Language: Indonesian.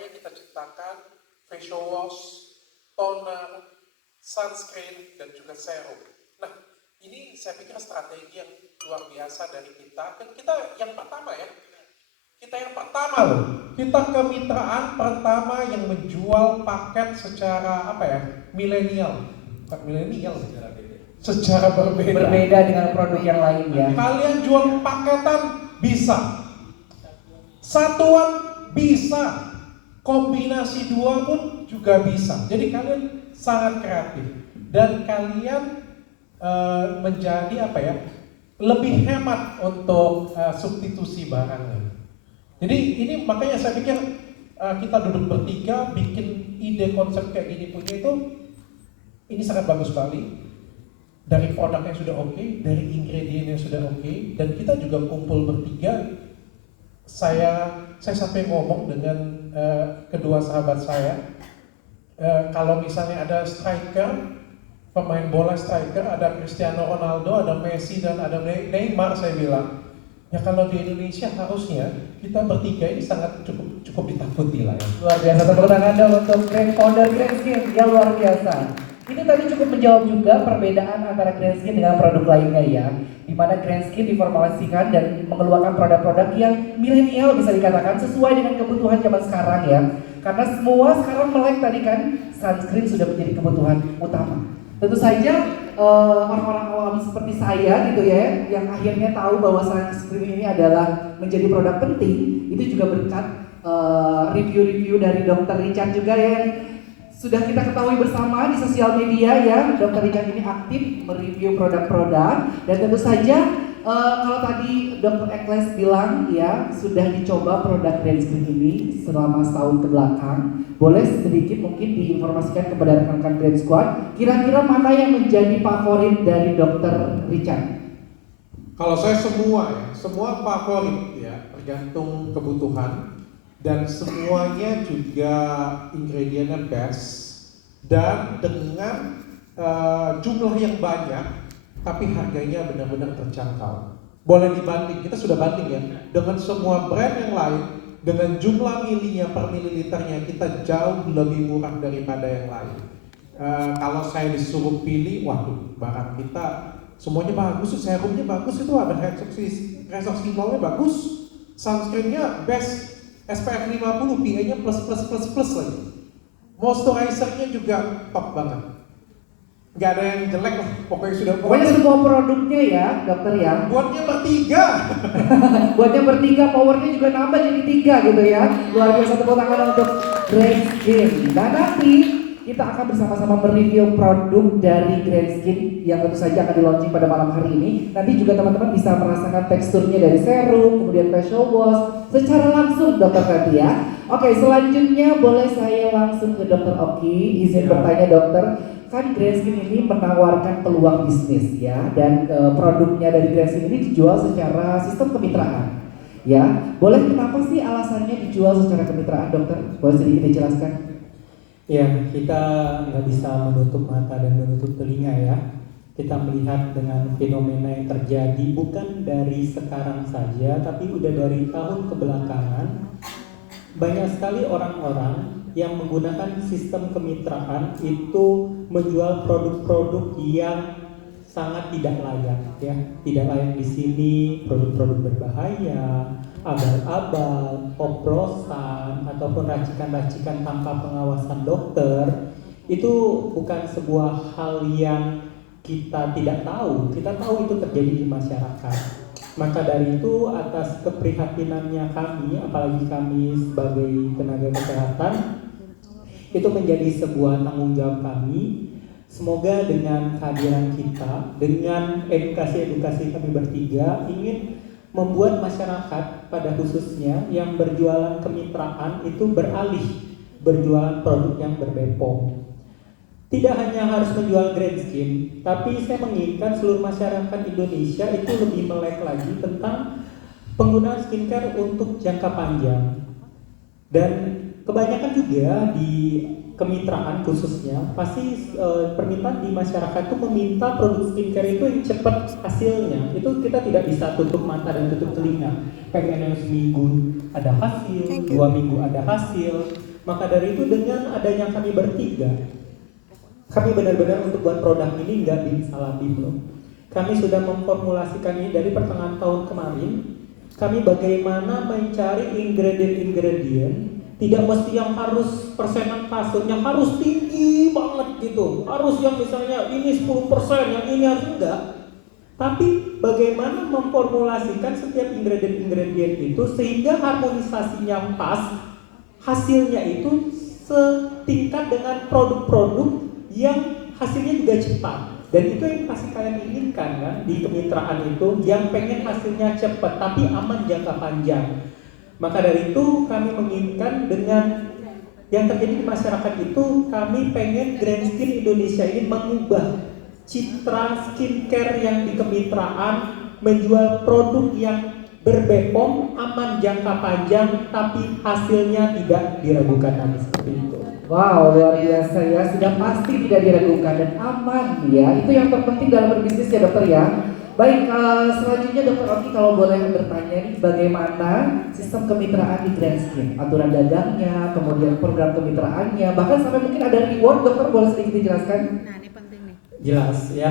Makanya kita ciptakan facial wash, toner, sunscreen, dan juga serum. Nah, ini saya pikir strategi yang luar biasa dari kita. Dan kita yang pertama ya, kita yang pertama loh. Kita kemitraan pertama yang menjual paket secara apa ya, milenial. Bukan milenial, secara berbeda. Berbeda dengan produk yang lain ya. Kalian jual paketan bisa, satuan bisa, kombinasi dua pun juga bisa. Jadi kalian sangat kreatif dan kalian menjadi apa ya, lebih hemat untuk substitusi barangnya. Jadi ini makanya saya pikir kita duduk bertiga bikin ide konsep kayak gini punya itu, ini sangat bagus sekali. Dari produk yang sudah oke, dari ingredient yang sudah oke, dan kita juga kumpul bertiga. Saya sampai ngomong dengan kedua sahabat saya, kalau misalnya ada striker, pemain bola striker, ada Cristiano Ronaldo, ada Messi, dan ada Neymar, saya bilang, ya kalau di Indonesia harusnya kita bertiga ini sangat cukup ditakuti lah ya. Luar biasa, tepuk tangan dong untuk brand founder Granskin, ya luar biasa. Ini tadi cukup menjawab juga perbedaan antara Granskin dengan produk lainnya ya, di mana Granskin diformulasikan dan mengeluarkan produk-produk yang milenial bisa dikatakan sesuai dengan kebutuhan zaman sekarang ya. Karena semua sekarang melek tadi kan, sunscreen sudah menjadi kebutuhan utama. Tentu saja orang-orang awam seperti saya gitu ya, yang akhirnya tahu bahwa sunscreen ini adalah menjadi produk penting, itu juga berkat review-review dari Dr. Richard juga ya. Sudah kita ketahui bersama di sosial media ya, Dr. Richard ini aktif mereview produk-produk. Dan tentu saja kalau tadi Dr. Ekles bilang ya, sudah dicoba produk Granskin ini selama setahun ke belakang. Boleh sedikit mungkin diinformasikan kepada rekan-rekan Grand Squad, kira-kira mana yang menjadi favorit dari Dr. Richard? Kalau saya semua favorit ya, tergantung kebutuhan. Dan semuanya juga ingredientnya best dan dengan jumlah yang banyak, tapi harganya benar-benar terjangkau. Boleh dibanding, kita sudah banding ya, dengan semua brand yang lain, dengan jumlah milinya per mililiternya kita jauh lebih murah daripada yang lain. Kalau saya disuruh pilih, waduh, barang kita semuanya bagus, serumnya bagus, itu ada resorcinolnya bagus, sunscreennya best. SPF 50, PA-nya plus lagi. Moisturizer-nya juga top banget. Gak ada yang jelek lah, pokoknya semua produknya ya, dokter ya. Buatnya bertiga. Buatnya bertiga, powernya juga nambah jadi 3 gitu ya. Luar biasa, tepuk tangan untuk Granskin. Dan nanti kita akan bersama-sama mereview produk dari Granskin yang tentu saja akan di launching pada malam hari ini. Nanti juga teman-teman bisa merasakan teksturnya dari serum, kemudian facial wash secara langsung dokter tadi ya. Oke, selanjutnya boleh saya langsung ke Dokter Oki. Izin bertanya dokter, kan Granskin ini menawarkan peluang bisnis ya, dan produknya dari Granskin ini dijual secara sistem kemitraan. Ya, boleh kenapa sih alasannya dijual secara kemitraan dokter? Boleh sedikit dijelaskan? Ya, kita nggak bisa menutup mata dan menutup telinga ya. Kita melihat dengan fenomena yang terjadi bukan dari sekarang saja, tapi udah dari tahun kebelakangan. Banyak sekali orang-orang yang menggunakan sistem kemitraan itu menjual produk-produk yang sangat tidak layak ya. Tidak layak di sini, produk-produk berbahaya, abal-abal, oplosan, ataupun racikan-racikan tanpa pengawasan dokter. Itu bukan sebuah hal yang kita tidak tahu, kita tahu itu terjadi di masyarakat. Maka dari itu, atas keprihatinannya kami, apalagi kami sebagai tenaga kesehatan, itu menjadi sebuah tanggung jawab kami. Semoga dengan kehadiran kita, dengan edukasi-edukasi kami bertiga, ingin membuat masyarakat pada khususnya yang berjualan kemitraan itu beralih berjualan produk yang berbepom. Tidak hanya harus menjual Granskin, tapi saya menginginkan seluruh masyarakat Indonesia itu lebih melek lagi tentang penggunaan skincare untuk jangka panjang. Dan kebanyakan juga di kemitraan khususnya, pasti permintaan di masyarakat itu meminta produk skincare itu yang cepat hasilnya. Itu kita tidak bisa tutup mata dan tutup telinga. Pengen yang seminggu ada hasil, 2 minggu ada hasil. Maka dari itu dengan adanya kami bertiga, kami benar-benar untuk buat produk ini nggak salah loh. Kami sudah memformulasikan ini dari pertengahan tahun kemarin. Kami bagaimana mencari ingredient-ingredient, tidak mesti yang harus persentasenya harus tinggi banget gitu. Harus yang misalnya ini 10%, yang ini harus enggak. Tapi bagaimana memformulasikan setiap ingredient-ingredient itu sehingga harmonisasinya pas, hasilnya itu setingkat dengan produk-produk yang hasilnya juga cepat. Dan itu yang pasti kalian inginkan kan di kemitraan itu, yang pengen hasilnya cepat tapi aman jangka panjang. Maka dari itu kami menginginkan dengan yang terjadi di masyarakat itu, kami pengen Grand Skin Indonesia ini mengubah citra skincare yang di kemitraan, menjual produk yang berbepom, aman jangka panjang, tapi hasilnya tidak diragukan lagi seperti itu. Wow, luar biasa ya, sudah pasti tidak diragukan dan aman ya. Itu yang terpenting dalam berbisnis ya dokter ya. Baik, selanjutnya dokter Oki kalau boleh bertanya nih, bagaimana sistem kemitraan di Grand Skin, aturan dagangnya, kemudian program kemitraannya, bahkan sampai mungkin ada reward, dokter boleh sedikit dijelaskan? Nah, ini penting nih. Jelas ya.